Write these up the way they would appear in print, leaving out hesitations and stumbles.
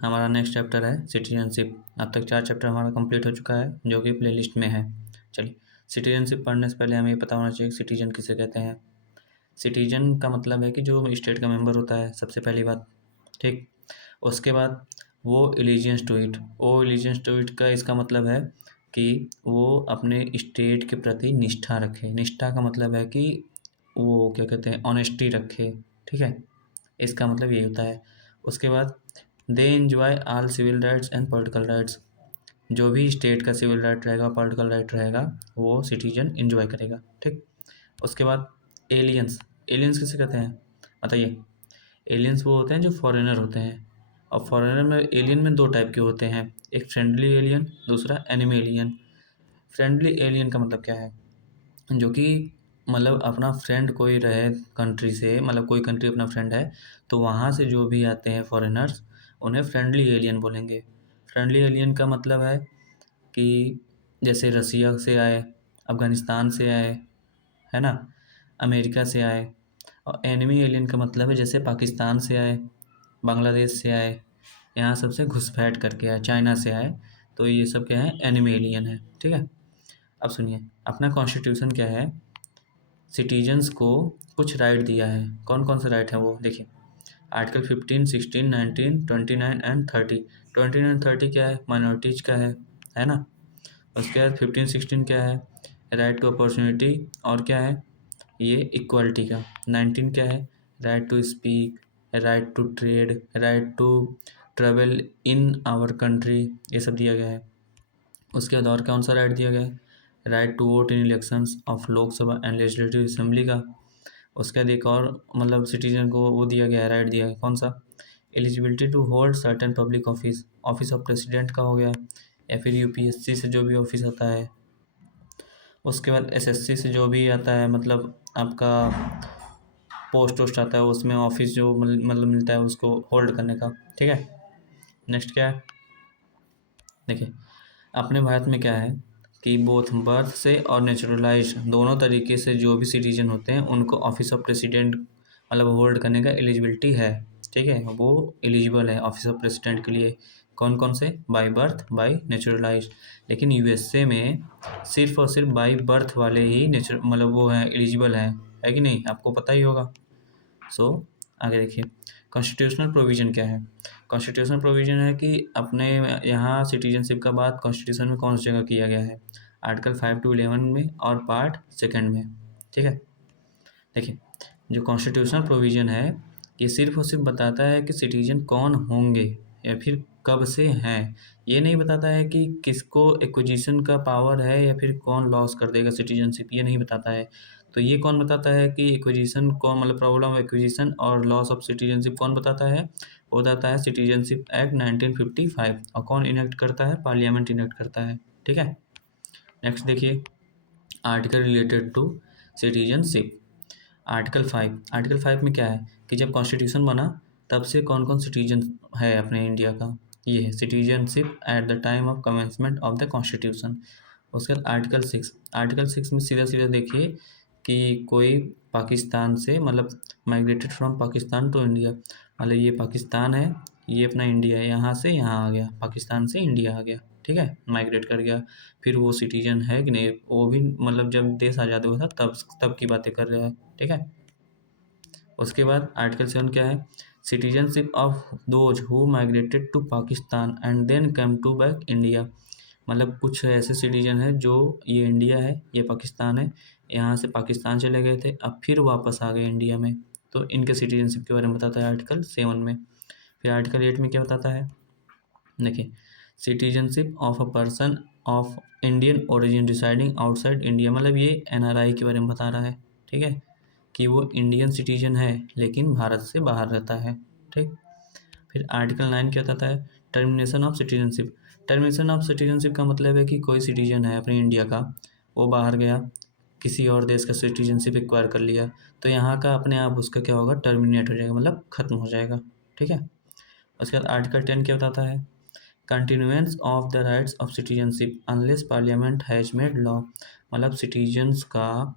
हमारा next chapter है citizenship. अब तक 4 चैप्टर हमारा कंप्लीट हो चुका है जो कि प्लेलिस्ट में है। चलिए, सिटीजनशिप पढ़ने से पहले हमें ये पता होना चाहिए कि सिटीजन किसे कहते हैं। सिटीजन का मतलब है कि जो स्टेट का मेंबर होता है, सबसे पहली बात, ठीक। उसके बाद वो एलिजियंस टू इट, वो एलिजियंस टू इट का इसका मतलब है कि वो अपने स्टेट के प्रति निष्ठा रखे। निष्ठा का मतलब है कि वो क्या कहते हैं, ऑनेस्टी रखे, ठीक है, इसका मतलब यही होता है। उसके बाद they enjoy all civil rights and political rights, जो भी स्टेट का सिविल राइट रहेगा, पॉलिटिकल राइट रहेगा, वो सिटीजन एंजॉय करेगा, ठीक। उसके बाद एलियंस, एलियंस किसे कहते हैं बताइए। एलियंस वो होते हैं जो फॉरेनर होते हैं, और फॉरेनर में एलियन में 2 टाइप के होते हैं, एक फ्रेंडली एलियन, दूसरा एनिमी एलियन। फ्रेंडली एलियन का मतलब क्या है, जो कि मतलब अपना फ्रेंड कोई रहे कंट्री से, मतलब कोई कंट्री अपना फ्रेंड है तो वहाँ से जो भी आते हैं फॉरेनर्स, उन्हें फ्रेंडली एलियन बोलेंगे। फ्रेंडली एलियन का मतलब है कि जैसे रसिया से आए, अफ़गानिस्तान से आए, है ना, अमेरिका से आए। और एनिमी एलियन का मतलब है जैसे पाकिस्तान से आए, बांग्लादेश से आए, यहाँ सबसे घुसपैठ करके आए, चाइना से आए, तो ये सब क्या है, एनिमी एलियन है, ठीक है। अब सुनिए, अपना कॉन्स्टिट्यूशन क्या है, सिटीजन्स को कुछ राइट दिया है। कौन कौन से राइट हैं वो देखिए। Article 15, 16, 19, 29 and 30। 29 30 क्या है, माइनॉरिटीज का है ना। उसके बाद 15 16 क्या है, राइट टू अपॉर्चुनिटी, और क्या है ये, इक्वलिटी का। 19 क्या है, right to speak, right to trade, right to travel in our country, ये सब दिया गया है। उसके बाद और कौन सा राइट दिया गया है, right to vote in elections of Lok Sabha and legislative assembly का। उसके बाद एक और मतलब सिटीजन को वो दिया गया है, राइट दिया गया, कौन सा, eligibility to hold certain public office, office of president का हो गया, या फिर यूपीएससी से जो भी ऑफिस आता है। उसके बाद एसएससी से जो भी आता है, मतलब आपका पोस्ट वोस्ट आता है, उसमें ऑफिस जो मतलब मिलता है उसको होल्ड करने का, ठीक है। नेक्स्ट क्या है, देखिए अपने भारत में क्या है कि बोथ बर्थ से और नेचुरलाइज दोनों तरीके से जो भी सिटीजन होते हैं उनको ऑफिस ऑफ प्रेसिडेंट मतलब होल्ड करने का एलिजिबिलिटी है, ठीक है, वो एलिजिबल है ऑफिस ऑफ प्रेसिडेंट के लिए। कौन कौन से, बाय बर्थ, बाय नेचुरलाइज। लेकिन यूएसए में सिर्फ और सिर्फ बाय बर्थ वाले ही नेचुर मतलब वो हैं, एलिजिबल हैं, है कि नहीं, आपको पता ही होगा। सो आगे देखिए, कॉन्स्टिट्यूशनल प्रोविज़न क्या है। कॉन्स्टिट्यूशनल प्रोविज़न है कि अपने यहाँ सिटीजनशिप का बात कॉन्स्टिट्यूशन में कौन सी जगह किया गया है, आर्टिकल 5 to 11 में और पार्ट 2 में, ठीक है। देखिए, जो कॉन्स्टिट्यूशनल प्रोविज़न है ये सिर्फ और सिर्फ बताता है कि सिटीजन कौन होंगे या फिर कब से हैं। ये नहीं बताता है कि किसको एक्विजिशन का पावर है या फिर कौन लॉस कर देगा सिटीजनशिप, ये नहीं बताता है। तो ये कौन बताता है कि एक्विजिशन कौन, मतलब प्रॉब्लम ऑफ एक्विजिशन और लॉस ऑफ सिटीजनशिप कौन बताता है, वो बताता है सिटीजनशिप एक्ट 1955। और कौन इनेक्ट करता है, पार्लियामेंट इनेक्ट करता है, ठीक है। नेक्स्ट देखिए, article related to citizenship. Article 5 में क्या है कि जब कॉन्स्टिट्यूशन बना तब से कौन कौन सिटीजन है अपने इंडिया का, ये है citizenship at the time of commencement of the constitution. उसके बाद आर्टिकल 6 में सीधा सीधा देखिए कि कोई पाकिस्तान से मतलब migrated from Pakistan to India, मतलब ये पाकिस्तान है, ये अपना इंडिया है, यहाँ से यहाँ आ गया, पाकिस्तान से इंडिया आ गया, ठीक है, माइग्रेट कर गया, फिर वो सिटीजन है कि नहीं, वो भी मतलब जब देश आज़ाद हुआ था तब की बातें कर रहा है, ठीक है। उसके बाद आर्टिकल 7 क्या है, citizenship of those who migrated to Pakistan and then come to back India. मतलब कुछ ऐसे सिटीजन हैं जो, ये इंडिया है, ये पाकिस्तान है, यहाँ से पाकिस्तान चले गए थे, अब फिर वापस आ गए इंडिया में, तो इनके सिटीजनशिप के बारे में बताता है आर्टिकल 7 में। फिर आर्टिकल 8 में क्या बताता है, देखिए citizenship of a person of Indian origin residing outside India, मतलब ये एनआरआई के बारे में बता रहा है, ठीक है, कि वो इंडियन सिटीजन है लेकिन भारत से बाहर रहता है, ठीक। फिर आर्टिकल 9 क्या बताता है, termination of citizenship. Termination of citizenship का मतलब है कि कोई सिटीजन है अपने इंडिया का, वो बाहर गया, किसी और देश का सिटीजनशिप एक्वायर कर लिया, तो यहाँ का अपने आप उसका क्या होगा, टर्मिनेट हो जाएगा, मतलब ख़त्म हो जाएगा, ठीक है। उसके बाद आर्टिकल 10 क्या बताता है, continuance of the rights of citizenship unless parliament has made law. मतलब सिटीजन्स का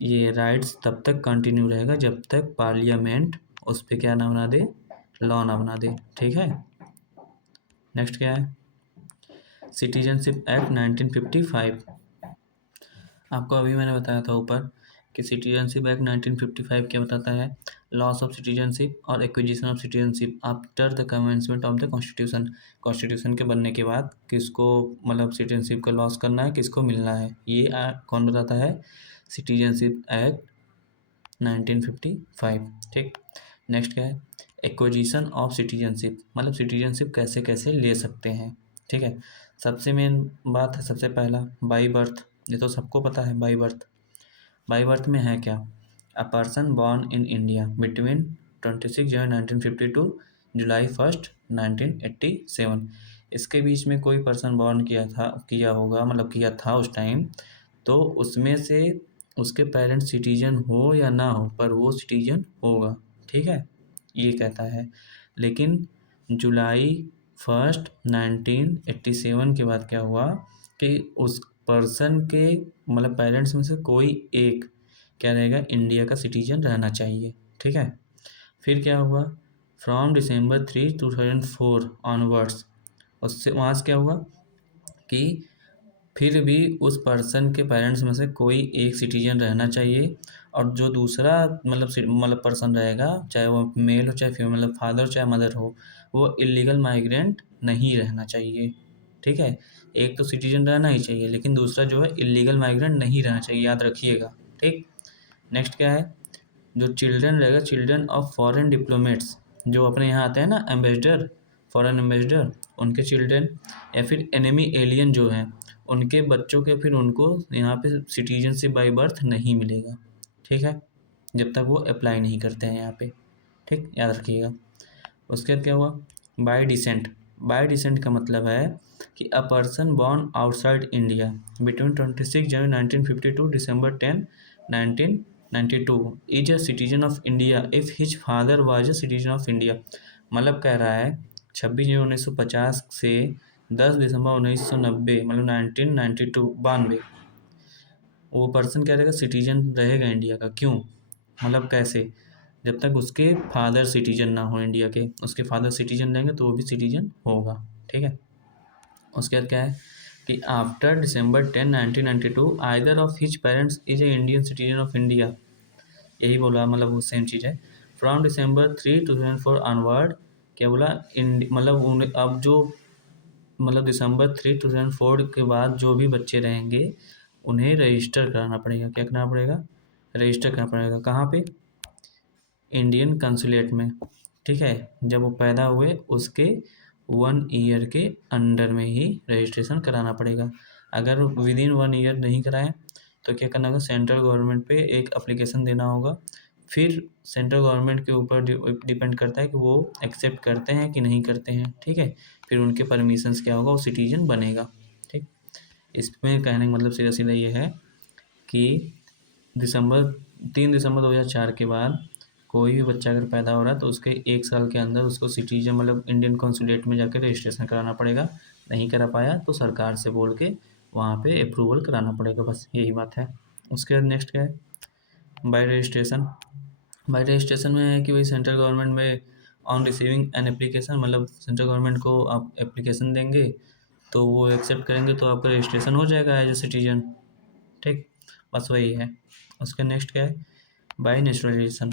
ये राइट्स तब तक कंटिन्यू रहेगा जब तक पार्लियामेंट उस पर क्या ना बना दे, लॉ ना बना दे, ठीक है। नेक्स्ट क्या है, सिटीजनशिप एक्ट 1955। आपको अभी मैंने बताया था ऊपर कि सिटीजनशिप एक्ट 1955 क्या बताता है, लॉस ऑफ सिटीजनशिप और acquisition of citizenship after the commencement of the constitution. Constitution के बनने के बाद किसको मतलब सिटीजनशिप का लॉस करना है, किसको मिलना है, ये कौन बताता है, सिटीजनशिप एक्ट 1955। ठीक, नेक्स्ट क्या है, एक्विजिशन ऑफ सिटीजनशिप, मतलब सिटीजनशिप कैसे कैसे ले सकते हैं। ठीक है, सबसे मेन बात है, सबसे पहला बाई बर्थ, ये तो सबको पता है बाई बर्थ। बाई बर्थ में है क्या, a person born in India between 26 जनवरी 1952 जुलाई 1 1987। इसके बीच में कोई पर्सन बॉर्न किया होगा, मतलब किया था उस टाइम, तो उसमें से उसके पेरेंट्स सिटीजन हो या ना हो, पर वो सिटीजन होगा। ठीक है, ये कहता है। लेकिन जुलाई 1 1987 के बाद क्या हुआ कि उस पर्सन के मतलब पेरेंट्स में से कोई एक क्या रहेगा, इंडिया का सिटीजन रहना चाहिए। ठीक है, फिर क्या हुआ, फ्रॉम December 3 2004 ऑनवर्ड्स, उससे वहाँ से क्या हुआ कि फिर भी उस पर्सन के पेरेंट्स में से कोई एक सिटीजन रहना चाहिए, और जो दूसरा मतलब पर्सन रहेगा, चाहे वो मेल हो चाहे फीमेल, मतलब फादर चाहे मदर हो, वो इलीगल माइग्रेंट नहीं रहना चाहिए। ठीक है, एक तो सिटीजन रहना ही चाहिए, लेकिन दूसरा जो है इलीगल माइग्रेंट नहीं रहना चाहिए, याद रखिएगा। ठीक, नेक्स्ट क्या है, जो चिल्ड्रन रहेगा, चिल्ड्रन ऑफ फॉरेन डिप्लोमेट्स, जो अपने यहाँ आते हैं ना एम्बेसडर, फॉरेन एम्बेसडर, उनके चिल्ड्रन, या फिर एनिमी एलियन जो हैं उनके बच्चों के, फिर उनको यहाँ पे सिटीजनशिप बाय बर्थ नहीं मिलेगा। ठीक है, जब तक वो अप्लाई नहीं करते हैं यहाँ पे। ठीक, याद रखिएगा। उसके बाद क्या हुआ, बाय डिसेंट। बाय डिसेंट का मतलब है कि a person born outside India between 26 January 1952 December 10 1992 is a citizen of India if his father was a citizen of India. मतलब कह रहा है 26 जनवरी 1950 से 10 दिसंबर 1990, मतलब 1992 वो पर्सन क्या रहेगा, सिटीजन रहेगा इंडिया का। क्यों, मतलब कैसे, जब तक उसके फादर सिटीजन ना हो इंडिया के, उसके फादर सिटीजन रहेंगे तो वो भी सिटीजन होगा। ठीक है, उसके बाद क्या है कि after December 10 1992 either of his parents is a Indian citizen of India, यही बोला, मतलब वो सेम चीज़ है। फ्रॉम December 3 2004 ऑनवर्ड क्या बोला, मतलब अब जो मतलब December 3 2004 के बाद जो भी बच्चे रहेंगे उन्हें रजिस्टर कराना पड़ेगा। क्या करना पड़ेगा, रजिस्टर करना पड़ेगा। कहाँ पे, इंडियन कंसुलेट में। ठीक है, जब वो पैदा हुए उसके 1 ईयर के अंडर में ही रजिस्ट्रेशन कराना पड़ेगा। अगर विदिन 1 ईयर नहीं कराएं तो क्या करना होगा, सेंट्रल गवर्नमेंट पे एक एप्लीकेशन देना होगा। फिर सेंट्रल गवर्नमेंट के ऊपर डिपेंड करता है कि वो एक्सेप्ट करते हैं कि नहीं करते हैं। ठीक है, फिर उनके परमिशंस क्या होगा, वो सिटीजन बनेगा। ठीक, इसमें कहने का मतलब सीधा सीधा ये है कि दिसंबर 3 दिसंबर 2004 के बाद कोई भी बच्चा अगर पैदा हो रहा है तो उसके 1 साल के अंदर उसको सिटीजन मतलब इंडियन कॉन्सुलेट में जाकर रजिस्ट्रेशन कराना पड़ेगा। नहीं करा पाया तो सरकार से बोल के वहाँ पे अप्रूवल कराना पड़ेगा, बस यही बात है। उसके बाद नेक्स्ट क्या है, बाय रजिस्ट्रेशन। बाय रजिस्ट्रेशन में है कि भाई सेंट्रल गवर्नमेंट में ऑन रिसीविंग एन एप्लीकेशन, मतलब सेंट्रल गवर्नमेंट को आप एप्लीकेशन देंगे तो वो एक्सेप्ट करेंगे तो आपका रजिस्ट्रेशन हो जाएगा एज ए सिटीजन। ठीक, बस वही है। उसका नेक्स्ट क्या है, बाय नेचुरलाइजेशन।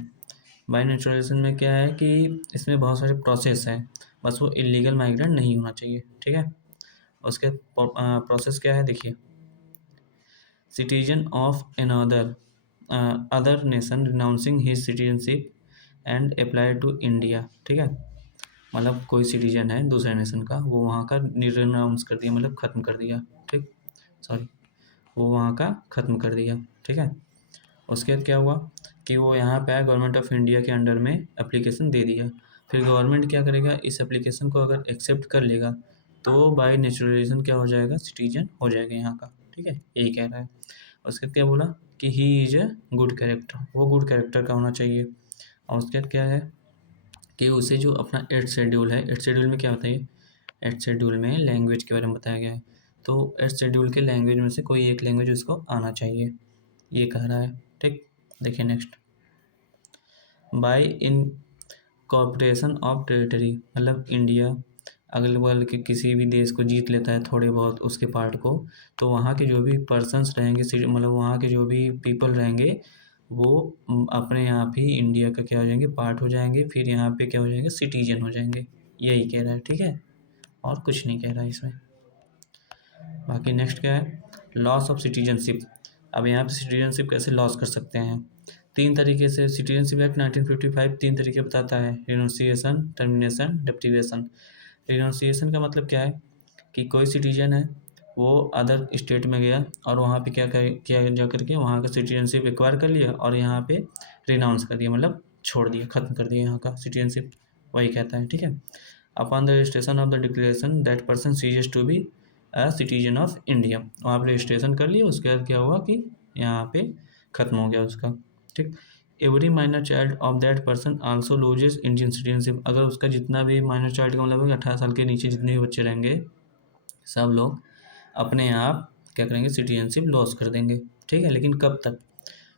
बाय नेचुरलाइजेशन में क्या है कि इसमें बहुत सारे प्रोसेस हैं, बस वो इलीगल माइग्रेंट नहीं होना चाहिए। ठीक है, उसके प्रोसेस क्या है देखिए, citizen of another other nation renouncing his citizenship and apply to India. ठीक है, मतलब कोई सिटीजन है दूसरे नेशन का, वो वहाँ का रिनाउंस कर दिया, मतलब ख़त्म कर दिया। ठीक, सॉरी, वो वहाँ का ख़त्म कर दिया। ठीक है, उसके बाद क्या हुआ कि वो यहाँ पे आया, गवर्नमेंट ऑफ इंडिया के अंडर में एप्लीकेशन दे दिया। फिर गवर्नमेंट क्या करेगा, इस एप्लीकेशन को अगर एक्सेप्ट कर लेगा तो बाय नेचुरलाइजेशन क्या हो जाएगा, सिटीजन हो जाएगा यहाँ का। ठीक है, यही कह रहा है। उसके बाद क्या बोला कि he is a good character, वो गुड कैरेक्टर का होना चाहिए। और उसके बाद क्या है कि उसे जो अपना 8th शेड्यूल है, 8th शेड्यूल में क्या होता है, 8th शेड्यूल में लैंग्वेज के बारे में बताया गया है। तो 8th शेड्यूल के लैंग्वेज में से कोई एक लैंग्वेज उसको आना चाहिए, ये कह रहा है। ठीक, देखिए next, by incorporation of territory, मतलब इंडिया अगल बगल के किसी भी देश को जीत लेता है थोड़े बहुत उसके पार्ट को, तो वहाँ के जो भी पर्सन्स रहेंगे, मतलब वहाँ के जो भी पीपल रहेंगे, वो अपने आप ही इंडिया का क्या हो जाएंगे, पार्ट हो जाएंगे, फिर यहाँ पे क्या हो जाएंगे, सिटीजन हो जाएंगे। यही कह रहा है, ठीक है, और कुछ नहीं कह रहा है इसमें। बाकी नेक्स्ट क्या है, लॉस ऑफ सिटीजनशिप। अब यहाँ पे सिटीजनशिप कैसे लॉस कर सकते हैं, तीन तरीके से। सिटीजनशिप एक्ट 1955 तीन तरीके बताता है, रिनोसिएशन, टर्मिनेशन, डेप्रिवेशन। रिनोसिएशन का मतलब क्या है कि कोई सिटीजन है, वो अदर स्टेट में गया और वहाँ पे क्या जा करके वहाँ का सिटीजनशिप एक्वायर कर लिया और यहाँ पे रिनाउंस कर दिया, मतलब छोड़ दिया, ख़त्म कर दिया यहाँ का सिटीजनशिप, वही कहता है, ठीक है। Upon the registration of the declaration that person ceases to be citizen of India, वहाँ पर रजिस्ट्रेशन कर लिया, उसके बाद क्या हुआ कि यहाँ पे ख़त्म हो गया उसका, ठीक। Every minor child of that person also loses Indian citizenship, अगर उसका जितना भी माइनर चाइल्ड का मतलब है 18 साल के नीचे जितने भी बच्चे रहेंगे, सब लोग अपने आप क्या करेंगे, सिटीजनशिप लॉस कर देंगे, ठीक है। लेकिन कब तक,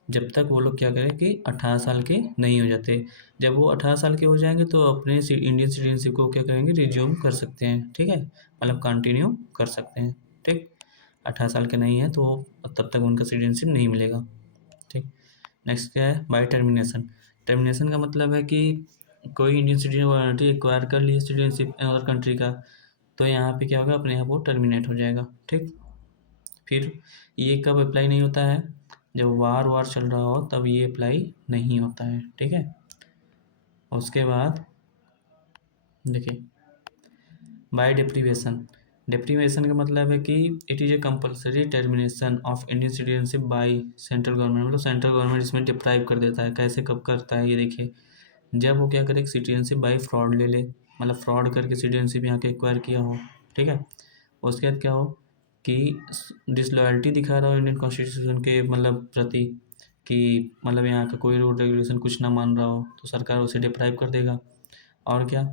जब तक वो लोग क्या करें कि 18 साल के नहीं हो जाते। जब वो 18 साल के हो जाएंगे तो अपने इंडियन सिटीजनशिप को क्या करेंगे, रिज्यूम कर सकते हैं, ठीक है, मतलब कंटिन्यू कर सकते हैं, ठीक। 18 साल के नहीं है तो तब तक उनका सिटीजनशिप नहीं मिलेगा, ठीक। नेक्स्ट क्या है, बाय टर्मिनेशन। टर्मिनेशन का मतलब है कि कोई इंडियन सिटीजन एक्वायर कर लिए सिटीजनशिप अदर कंट्री का, तो यहाँ पे क्या होगा, अपने आप वो टर्मिनेट हो जाएगा, ठीक। फिर ये कब अप्लाई नहीं होता है, जब वार चल रहा हो तब ये अप्लाई नहीं होता है, ठीक है। उसके बाद देखिए, बाय डिप्रीवेशन। डिप्रीवेशन का मतलब है कि it is a compulsory termination of Indian citizenship by central government, मतलब सेंट्रल गवर्नमेंट इसमें डिप्राइव कर देता है। कैसे कब करता है ये देखिए, जब वो क्या करे, सिटीजनशिप बाय फ्रॉड ले ले, मतलब फ्रॉड करके सिटीजनशिप यहाँ के एक्वायर किया हो, ठीक है। उसके बाद क्या हो कि डिसलॉयल्टी दिखा रहा हो इंडियन कॉन्स्टिट्यूशन के मतलब प्रति, कि मतलब यहाँ का कोई रूल रेगुलेशन कुछ ना मान रहा हो तो सरकार उसे डिप्राइव कर देगा। और क्या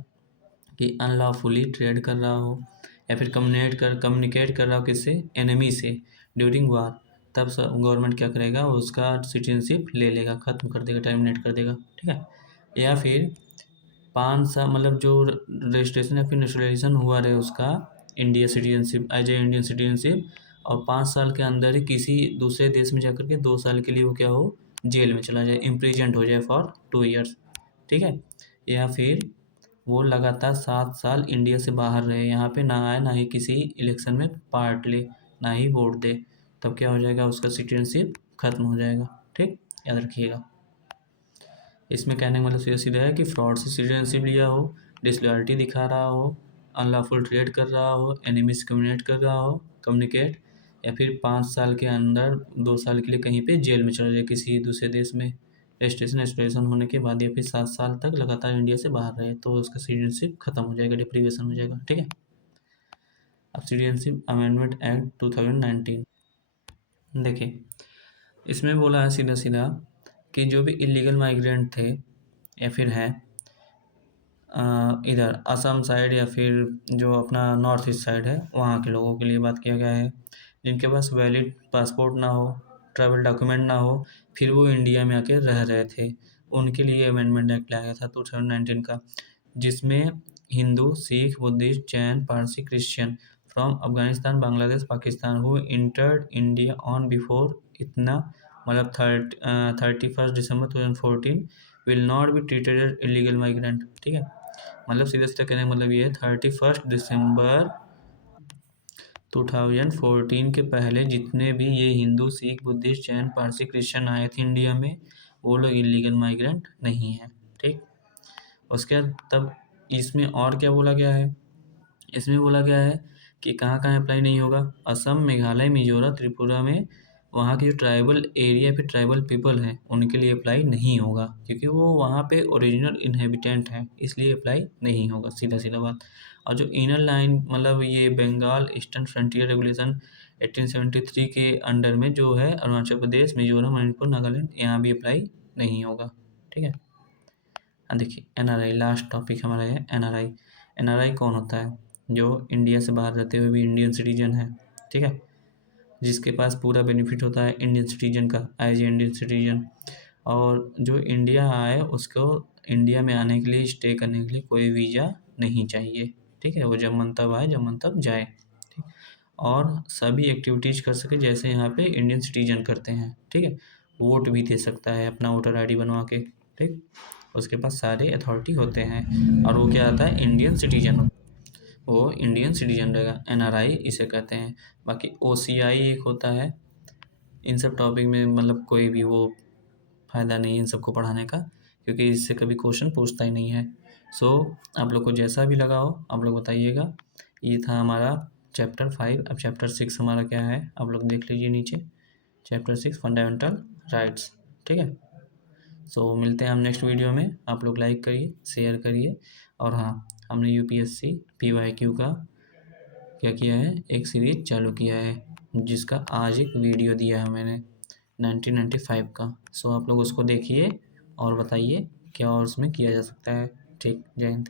कि अनलॉफुली ट्रेड कर रहा हो या फिर कम्युनिकेट कर रहा हो किससे, एनिमी से, ड्यूरिंग वार, तब गवर्नमेंट क्या करेगा, उसका सिटीजनशिप ले लेगा, ख़त्म कर देगा, टर्मिनेट कर देगा, ठीक है। या फिर 5 साल, मतलब जो रजिस्ट्रेशन या फिर नेचुरलाइजेशन हुआ रहे उसका India citizenship, as a Indian citizenship, और 5 साल के अंदर ही किसी दूसरे देश में जाकर के 2 साल के लिए वो क्या हो, जेल में चला जाए, इम्प्रिजेंट हो जाए फॉर 2 ईयर्स, ठीक है। या फिर वो लगातार 7 साल इंडिया से बाहर रहे, यहाँ पे ना आए, ना ही किसी इलेक्शन में पार्ट ले, ना ही वोट दे, तब क्या हो जाएगा, उसका सिटीजनशिप खत्म हो जाएगा, ठीक, याद रखिएगा। इसमें कहने का मतलब सीधा सीधा है कि फ्रॉड से सिटीजनशिप लिया हो, डिसलॉयल्टी दिखा रहा हो, अनलॉफुल ट्रेड कर रहा हो, एनिमी से कम्युनिकेट, या फिर 5 साल के अंदर 2 साल के लिए कहीं पे जेल में चला जाए किसी दूसरे देश में, रजिस्ट्रेशन एक्सप्रेशन होने के बाद, या फिर 7 साल तक लगातार इंडिया से बाहर रहे, तो उसका सिटीजनशिप खत्म हो जाएगा, डिप्रीवेशन हो जाएगा, ठीक है। अब सिटीजनशिप अमेंडमेंट एक्ट 2019 देखिए, इसमें बोला है सीधा सीधा कि जो भी इलीगल माइग्रेंट थे या फिर है इधर असम साइड या फिर जो अपना नॉर्थ ईस्ट साइड है, वहाँ के लोगों के लिए बात किया गया है, जिनके पास वैलिड पासपोर्ट ना हो, ट्रैवल डॉक्यूमेंट ना हो, फिर वो इंडिया में आके रह रहे थे, उनके लिए अमेंडमेंट एक्ट लाया गया था 2019 का, जिसमें Hindu, Sikh, Buddhist, Jain, Parsi, Christian from Afghanistan, Bangladesh, Pakistan who entered India on before इतना, मतलब 31 दिसंबर 2014 will not be treated as illegal migrant, ठीक है। मतलब सीधे सीधे कहने का मतलब ये है, 31 दिसंबर 2014 के पहले जितने भी ये हिंदू, सिख, बुद्धिस्ट, जैन, पारसी, क्रिश्चियन आए थे इंडिया में, वो लोग इलीगल माइग्रेंट नहीं हैं, ठीक। उसके बाद तब इसमें और क्या बोला गया है, इसमें बोला गया है कि कहाँ कहाँ अप्लाई नहीं होगा, असम, मेघालय, मिजोरम, त्रिपुरा में वहाँ के जो ट्राइबल एरिया पे ट्राइबल पीपल हैं उनके लिए अप्लाई नहीं होगा, क्योंकि वो वहाँ पे ओरिजिनल इनहेबिटेंट हैं, इसलिए अप्लाई नहीं होगा, सीधा सीधा बात। और जो इनर लाइन, मतलब ये बंगाल ईस्टर्न फ्रंटियर रेगुलेशन 1873 के अंडर में जो है, अरुणाचल प्रदेश, मिजोरम, मणिपुर, नागालैंड, यहाँ भी अप्लाई नहीं होगा, ठीक है। देखिए एनआरआई, लास्ट टॉपिक हमारा है एनआरआई। एनआरआई कौन होता है, जो इंडिया से बाहर रहते हुए भी इंडियन सिटीजन है, ठीक है, जिसके पास पूरा बेनिफिट होता है इंडियन सिटीजन का, एज ए इंडियन सिटीजन, और जो इंडिया आए उसको इंडिया में आने के लिए, स्टे करने के लिए कोई वीज़ा नहीं चाहिए, ठीक है, वो जब मन तब आए, जब मन तब जाए, ठीक। और सभी एक्टिविटीज़ कर सके जैसे यहाँ पे इंडियन सिटीजन करते हैं, ठीक है। वोट भी दे सकता है अपना वोटर आईडी बनवा के, ठीक। उसके पास सारे अथॉरिटी होते हैं और वो क्या आता है, इंडियन सिटीजन, वो इंडियन सिटीजन रहेगा, एनआरआई इसे कहते हैं। बाकी ओसीआई एक होता है। इन सब टॉपिक में मतलब कोई भी वो फ़ायदा नहीं है इन सबको पढ़ाने का, क्योंकि इससे कभी क्वेश्चन पूछता ही नहीं है। सो आप लोग को जैसा भी लगा हो आप लोग बताइएगा। ये था हमारा चैप्टर 5। अब चैप्टर 6 हमारा क्या है आप लोग देख लीजिए नीचे, चैप्टर 6 फंडामेंटल राइट्स, ठीक है। सो मिलते हैं हम नेक्स्ट वीडियो में। आप लोग लाइक करिए, शेयर करिए। और हाँ, हमने यूपीएससी पीवाईक्यू का क्या किया है, एक सीरीज चालू किया है, जिसका आज एक वीडियो दिया है मैंने 1995 का। सो आप लोग उसको देखिए और बताइए क्या और उसमें किया जा सकता है। ठीक, जय हिंद।